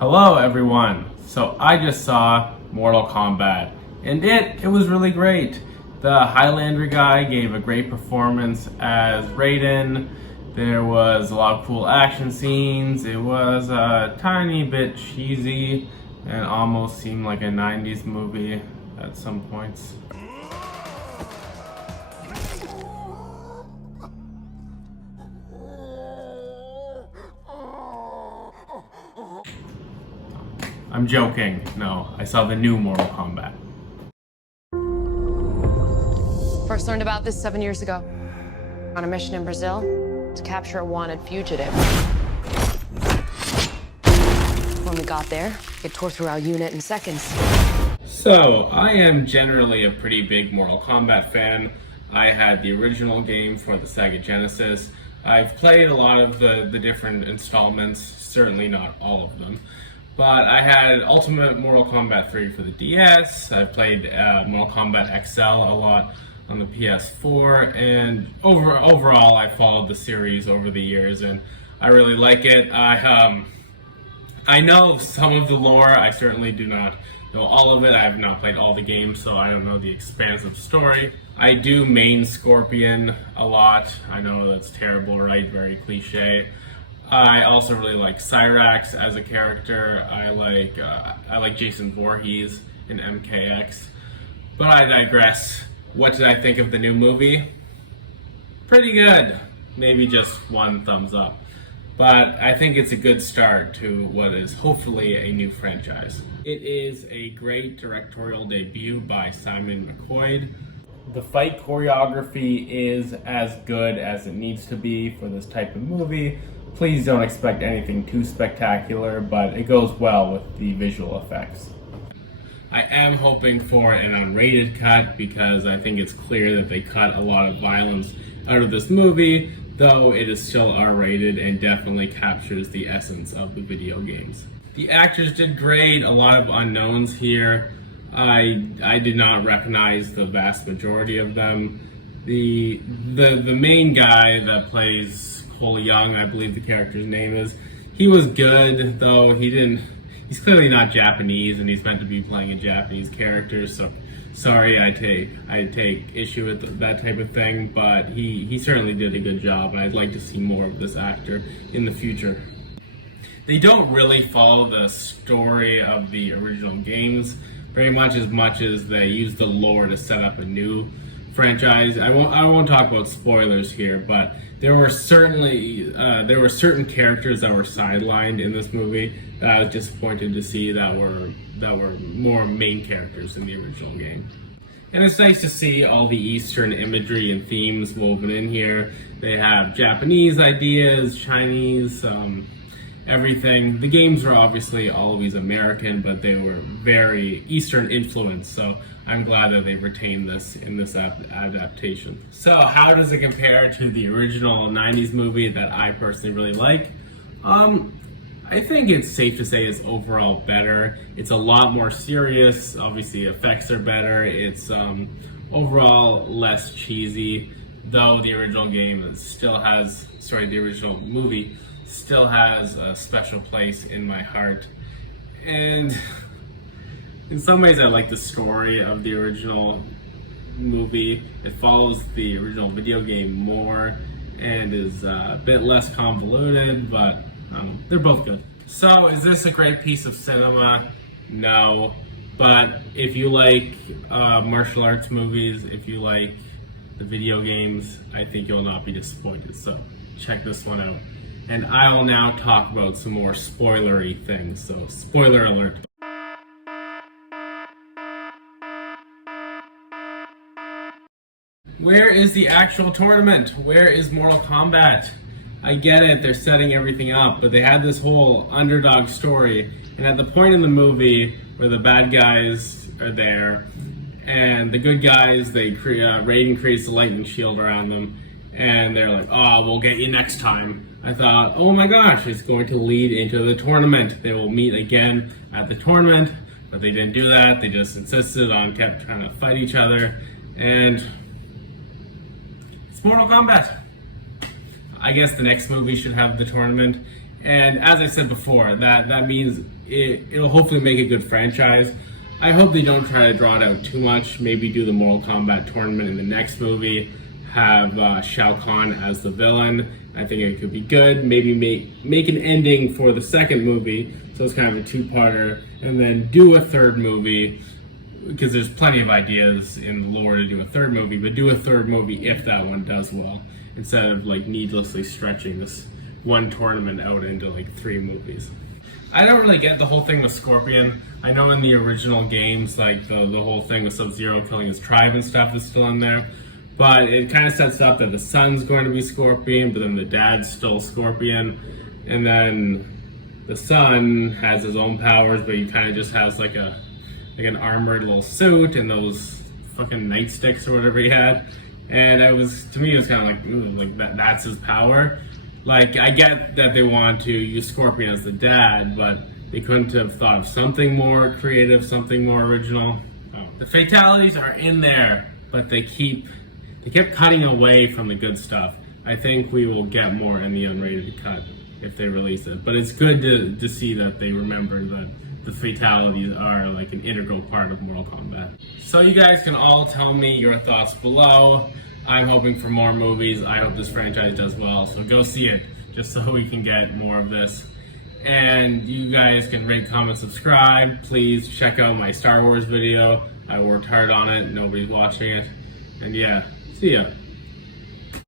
Hello everyone! So I just saw Mortal Kombat and it was really great. The Highlander guy gave a great performance as Raiden. There was a lot of cool action scenes. It was a tiny bit cheesy and almost seemed like a 90s movie at some points. I'm joking. No, I saw the new Mortal Kombat. First learned about this 7 years ago. On a mission in Brazil to capture a wanted fugitive. When we got there, it tore through our unit in seconds. So, I am generally a pretty big Mortal Kombat fan. I had the original game for the Sega Genesis. I've played a lot of the different installments, certainly not all of them. But I had Ultimate Mortal Kombat 3 for the DS. I played Mortal Kombat XL a lot on the PS4, and overall I followed the series over the years, and I really like it. I know some of the lore. I certainly do not know all of it. I have not played all the games, so I don't know the expansive story. I do main Scorpion a lot. I know that's terrible, right? Very cliche. I also really like Cyrax as a character. I like Jason Voorhees in MKX. But I digress. What did I think of the new movie? Pretty good. Maybe just one thumbs up. But I think it's a good start to what is hopefully a new franchise. It is a great directorial debut by Simon McQuoid. The fight choreography is as good as it needs to be for this type of movie. Please don't expect anything too spectacular, but it goes well with the visual effects. I am hoping for an unrated cut because I think it's clear that they cut a lot of violence out of this movie, though it is still R-rated and definitely captures the essence of the video games. The actors did great, a lot of unknowns here. I did not recognize the vast majority of them. The main guy that plays Cole Young, I believe the character's name is, he was good, though he's clearly not Japanese, and he's meant to be playing a Japanese character, so sorry, I take issue with that type of thing, but he certainly did a good job, and I'd like to see more of this actor in the future. They don't really follow the story of the original games very much as they use the lore to set up a new franchise. I won't talk about spoilers here, but there were certain characters that were sidelined in this movie that I was disappointed to see that were more main characters in the original game. And it's nice to see all the Eastern imagery and themes woven in here. They have Japanese ideas, Chinese, everything. The games were obviously always American, but they were very Eastern influenced, so I'm glad that they retained this in this adaptation. So how does it compare to the original 90s movie that I personally really like? I think it's safe to say it's overall better. It's a lot more serious. Obviously effects are better. It's overall less cheesy, though the original movie still has a special place in my heart. And in some ways I like the story of the original movie. It follows the original video game more and is a bit less convoluted, but they're both good. So is this a great piece of cinema? No. But if you like martial arts movies, if you like the video games, I think you'll not be disappointed. So check this one out. And I will now talk about some more spoilery things, so spoiler alert. Where is the actual tournament? Where is Mortal Kombat? I get it, they're setting everything up, but they had this whole underdog story, and at the point in the movie where the bad guys are there, and the good guys, Raiden creates a lightning shield around them, and they're like, oh, we'll get you next time. I thought, oh my gosh, it's going to lead into the tournament. They will meet again at the tournament, but they didn't do that. They just kept trying to fight each other, and it's Mortal Kombat. I guess the next movie should have the tournament, and as I said before, that means it'll hopefully make a good franchise. I hope they don't try to draw it out too much. Maybe do the Mortal Kombat tournament in the next movie. Have Shao Kahn as the villain. I think it could be good. Maybe make an ending for the second movie, so it's kind of a two-parter, and then do a third movie, because there's plenty of ideas in the lore to do a third movie, but do a third movie if that one does well, instead of like needlessly stretching this one tournament out into like 3 movies. I don't really get the whole thing with Scorpion. I know in the original games, like the whole thing with Sub-Zero killing his tribe and stuff is still in there. But it kind of sets up that the son's going to be Scorpion, but then the dad's still Scorpion. And then the son has his own powers, but he kind of just has like an armored little suit and those fucking nightsticks or whatever he had. And to me, it was kind of like, ooh, like that's his power. Like, I get that they want to use Scorpion as the dad, but they couldn't have thought of something more creative, something more original. Oh. The fatalities are in there, but they kept cutting away from the good stuff. I think we will get more in the unrated cut if they release it. But it's good to see that they remember that the fatalities are like an integral part of Mortal Kombat. So you guys can all tell me your thoughts below. I'm hoping for more movies. I hope this franchise does well. So go see it, just so we can get more of this. And you guys can rate, comment, subscribe. Please check out my Star Wars video. I worked hard on it. Nobody's watching it. And yeah. See ya.